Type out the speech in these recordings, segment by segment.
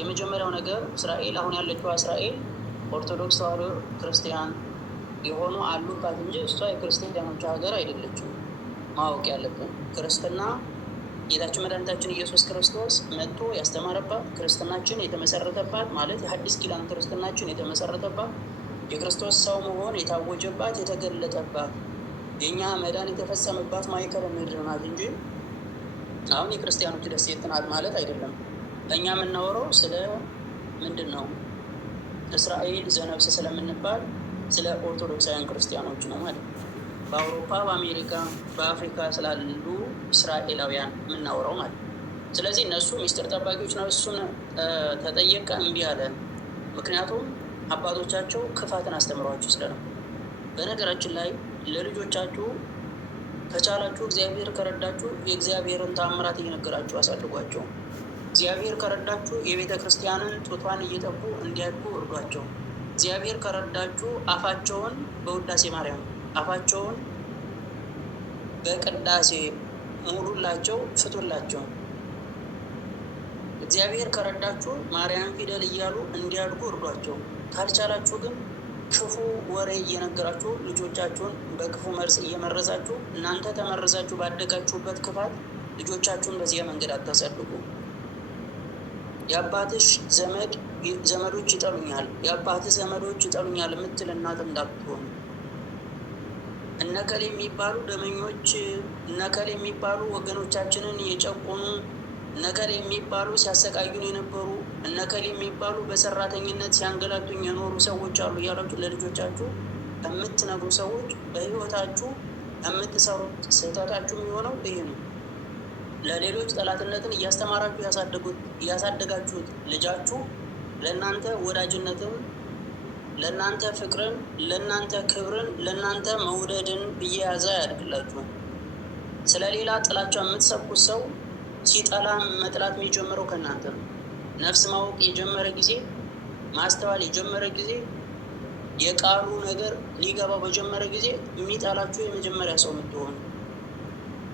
የመጀመሪያው ነገር እስራኤል አሁን ያለችው እስራኤል ኦርቶዶክስ ተዋሕዶ ክርስቲያን የሆኑ አሉባት እንጂ እሷ የክርስቲያኖች ሀገር አይደለችም። ማወቅ ያለብን ክርስትና ጌታችን መድኃኒታችን ኢየሱስ ክርስቶስ መጥቶ ያስተማረባት ክርስትናችን የተመሰረተባት ማለት የሐዲስ ኪዳን ክርስትናችን የተመሰረተባት የክርስቶስ ሰው መሆን የታወጀባት የተገለጠባት የእኛ መዳን የተፈጸመባት ማዕከለ ምድር ናት እንጂ አሁን የክርስቲያኖች ደሴት ናት ማለት አይደለም። እኛ የምናወራው ስለ ምንድን ነው? እስራኤል ዘነብስ ስለምንባል ስለ ኦርቶዶክሳውያን ክርስቲያኖች ነው ማለት ነው። በአውሮፓ፣ በአሜሪካ፣ በአፍሪካ ስላሉ እስራኤላውያን የምናወራው ማለት ነው። ስለዚህ እነሱ ሚስጥር ጠባቂዎች ነው። እሱን ተጠየቀ እምቢ አለ። ምክንያቱም አባቶቻቸው ክፋትን አስተምሯችሁ ስለነበር። በነገራችን ላይ ለልጆቻችሁ ከቻላችሁ እግዚአብሔር ከረዳችሁ የእግዚአብሔርን ተአምራት እየነገራችሁ አሳድጓቸው። እግዚአብሔር ከረዳችሁ የቤተ ክርስቲያንን ጡቷን እየጠቡ እንዲያድጉ እርዷቸው። እግዚአብሔር ከረዳችሁ አፋቸውን በውዳሴ ማርያም አፋቸውን በቅዳሴ ሙሉላቸው፣ ፍቱላቸው። እግዚአብሔር ከረዳችሁ ማርያም ፊደል እያሉ እንዲያድጉ እርዷቸው። ካልቻላችሁ ግን ክፉ ወሬ እየነገራችሁ ልጆቻችሁን በክፉ መርዝ እየመረዛችሁ እናንተ ተመረዛችሁ ባደጋችሁበት ክፋት ልጆቻችሁን በዚያ መንገድ አታሳድጉ። የአባትሽ ዘመዶች ይጠሉኛል፣ የአባትህ ዘመዶች ይጠሉኛል የምትል እናት እንዳትሆኑ። እነከል የሚባሉ ደመኞች፣ እነከል የሚባሉ ወገኖቻችንን የጨቆኑ፣ እነከል የሚባሉ ሲያሰቃዩን የነበሩ፣ እነከል የሚባሉ በሰራተኝነት ሲያንገላቱኝ የኖሩ ሰዎች አሉ እያላችሁ ለልጆቻችሁ የምትነግሩ ሰዎች በሕይወታችሁ የምትሰሩት ስህተታችሁ የሚሆነው ይህ ነው። ለሌሎች ጠላትነትን እያስተማራችሁ እያሳደጋችሁት ልጃችሁ ለእናንተ ወዳጅነትን፣ ለእናንተ ፍቅርን፣ ለእናንተ ክብርን፣ ለእናንተ መውደድን እየያዘ ያድግላችሁ። ስለ ሌላ ጥላቻ የምትሰብኩት ሰው ሲጠላ መጥላት የሚጀምረው ከእናንተ ነው። ነፍስ ማወቅ የጀመረ ጊዜ፣ ማስተዋል የጀመረ ጊዜ፣ የቃሉ ነገር ሊገባው በጀመረ ጊዜ የሚጠላችሁ የመጀመሪያ ሰው የምትሆኑ።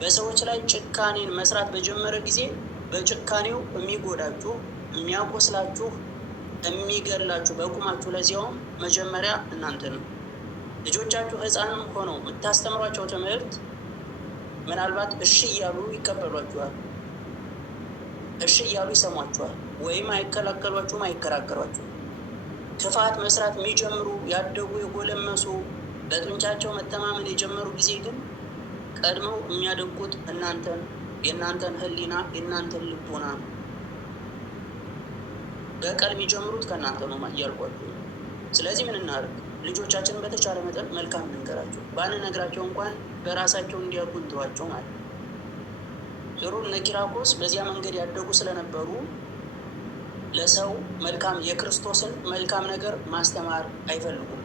በሰዎች ላይ ጭካኔን መስራት በጀመረ ጊዜ በጭካኔው የሚጎዳችሁ፣ የሚያቆስላችሁ፣ የሚገድላችሁ በቁማችሁ ለዚያውም መጀመሪያ እናንተ ነው። ልጆቻችሁ ሕፃንም ሆነው የምታስተምሯቸው ትምህርት ምናልባት እሺ እያሉ ይቀበሏችኋል፣ እሺ እያሉ ይሰሟችኋል፣ ወይም አይከላከሏችሁም፣ አይከራከሯችሁም። ክፋት መስራት የሚጀምሩ ያደጉ የጎለመሱ በጡንቻቸው መተማመን የጀመሩ ጊዜ ግን ቀድመው የሚያደቁት እናንተን፣ የእናንተን ሕሊና፣ የእናንተን ልቦና ነው። በቀል የሚጀምሩት ከእናንተ ነው እያልኳችሁ። ስለዚህ ምን እናደርግ? ልጆቻችንን በተቻለ መጠን መልካም እንንገራቸው። ባንነግራቸው እንኳን በራሳቸው እንዲያውቁ እንተዋቸው ማለት ነው። ዞሮ እነ ኪራኮስ በዚያ መንገድ ያደጉ ስለነበሩ ለሰው መልካም የክርስቶስን መልካም ነገር ማስተማር አይፈልጉም።